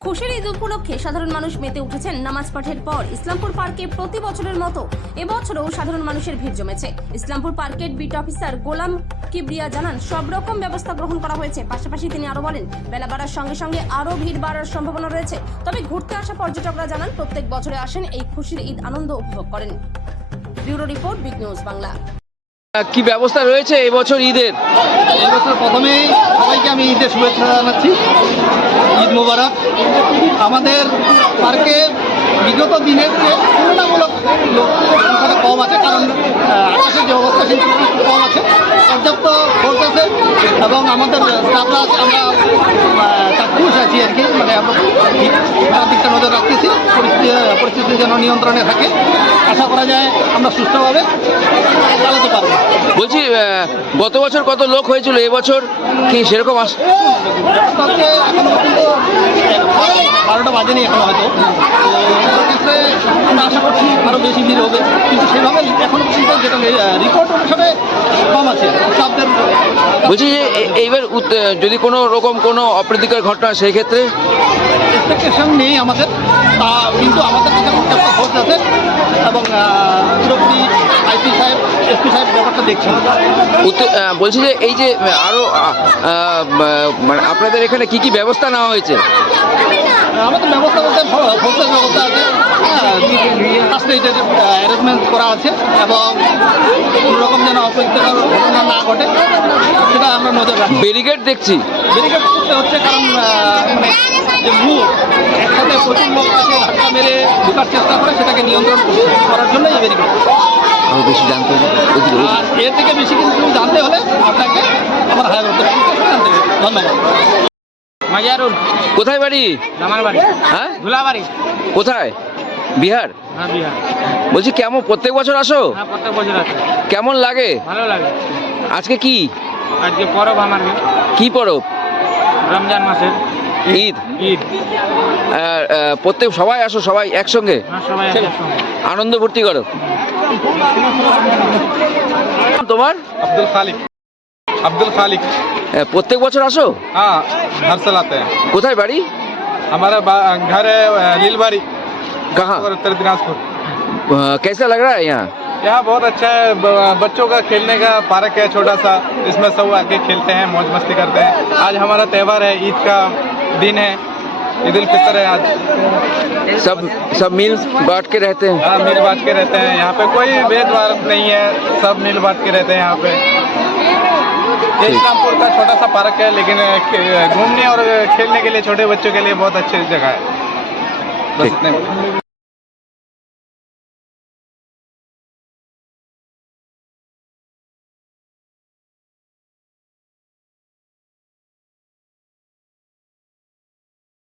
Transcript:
খুশির ঈদ উপলক্ষে সাধারণ মানুষ মেতে উঠেছেন নামাজ পাঠের পর ইসলামপুর পার্কে প্রতি বছরের মতো এবছরও সাধারণ মানুষের ভিড় জমেছে। ইসলামপুর পার্কের বিট অফিসার গোলাম কিবরিয়া জানান সব রকম ব্যবস্থা গ্রহণ করা হয়েছে। পাশাপাশি তিনি আরো বলেন বেলা বাড়ার সঙ্গে সঙ্গে আরো ভিড় বাড়ার সম্ভাবনা রয়েছে। তবে ঘুরতে আসা পর্যটকরা জানান প্রত্যেক বছরে আসেন এই খুশির ঈদ আনন্দ উপভোগ করেন। Bureau report, big news Bangla. কি ব্যবস্থা রয়েছে এবছর ঈদের? এবছর প্রথমেই সবাইকে আমি ঈদের শুভেচ্ছা জানাচ্ছি। ঈদ মোবারক। আমাদের পার্কে বিগত দিনের যে তুলনামূলক লোক সংখ্যাটা কম আছে, কারণ আকাশের যে অবস্থা সেই তুলনায় একটু কম আছে। পর্যাপ্ত ফোর্স আছে এবং আমাদের স্টাফরা আমরা চাক্ষুষ আছি আর কি, মানে আমরা খারাপ দিকটা নজর রাখতেছি, পরিস্থিতি যেন নিয়ন্ত্রণে থাকে। আশা করা যায় আমরা সুষ্ঠুভাবে চালাতে পারবো। বলছি গত বছর কত লোক হয়েছিল, এবছর কি সেরকম এখনো কিন্তু 12টা বাজেনি এখনো হয়তো। তো আমরা আশা করছি আরও বেশি ভিড় হবে, কিন্তু সেভাবে এখনো পর্যন্ত যেটা রিপোর্ট অনুসারে কম আছে স্টাফদের। বলছি যে এইবার যদি কোনো রকম কোনো অপ্রীতিকর ঘটনা সেই ক্ষেত্রে এক্সপেকটেশন নেই আমাদের, তা কিন্তু আমাদের কাছে পর্যাপ্ত ফোর্স আছে এবং পুরোপুরি আইসি সাহেব, এসপি সাহেব ব্যাপারটা দেখছেন। বলছি যে এই যে আরও মানে আপনাদের এখানে কি কি ব্যবস্থা নেওয়া হয়েছে? আমাদের ব্যবস্থা বলতে ফোর্সের ব্যবস্থা আছে, ফার্স্ট এইডের অ্যারেঞ্জমেন্ট করা আছে এবং কোনো রকম যেন অপ্রীতিকর ঘটনা না ঘটে সেটা আমরা নজর রাখি। ব্যারিকেড দেখছি, ব্যারিকেড করতে হচ্ছে কারণ মানে যে মুখ একসাথে প্রচুর লোক আছে ধাক্কা মেরে ঢোকার চেষ্টা করে, সেটাকে নিয়ন্ত্রণ করার জন্য এই ব্যারিকেড। আরও বেশি জানতে হবে, আর এর থেকে বেশি কিন্তু জানতে হলে আপনাকে আমার হায়ার করতে জানতে হবে। ধন্যবাদ। মাজারুল। কোথায় বাড়ি? আমার বাড়ি হ্যাঁ, ধুলাবাড়ি। কোথায়? বিহার। হ্যাঁ, বিহার। বলছি কেমন প্রত্যেক বছর আসো? হ্যাঁ, প্রত্যেক বছর আছে। কেমন লাগে? ভালো লাগে। আজকে কি আজকে পরব আমার কি পরব? রমজান মাসের ঈদ। ঈদ। প্রত্যেক সবাই আসো, সবাই একসঙ্গে হ্যাঁ, সবাই আছে একসঙ্গে। আনন্দ ভর্তি করো। তোমার? अब्दुल खालिक। अब्दुल खालिक। প্রত্যেক বছর আসো? हाँ, हर साल आते हैं। কোথায় বাড়ি? हमारा घर है लीलबाड़ी, कहाँ? उत्तर दिनाजपुर। कैसा लग रहा है यहाँ? यहाँ बहुत अच्छा है, बच्चों का खेलने का पार्क है छोटा सा, इसमें सब आके खेलते हैं, मौज मस्ती करते हैं। आज हमारा त्यौहार है, ईद का दिन है, ईद उल फितर है आज। सब मिल बांट के रहते हैं। हाँ, मिल बांट के रहते हैं, यहाँ पे कोई भेदभाव नहीं है, सब मिल बांट के रहते हैं यहाँ पे। ये इस्लामपुर का छोटा सा पार्क है, लेकिन घूमने और खेलने के लिए छोटे बच्चों के लिए बहुत अच्छी जगह है। बस इतने।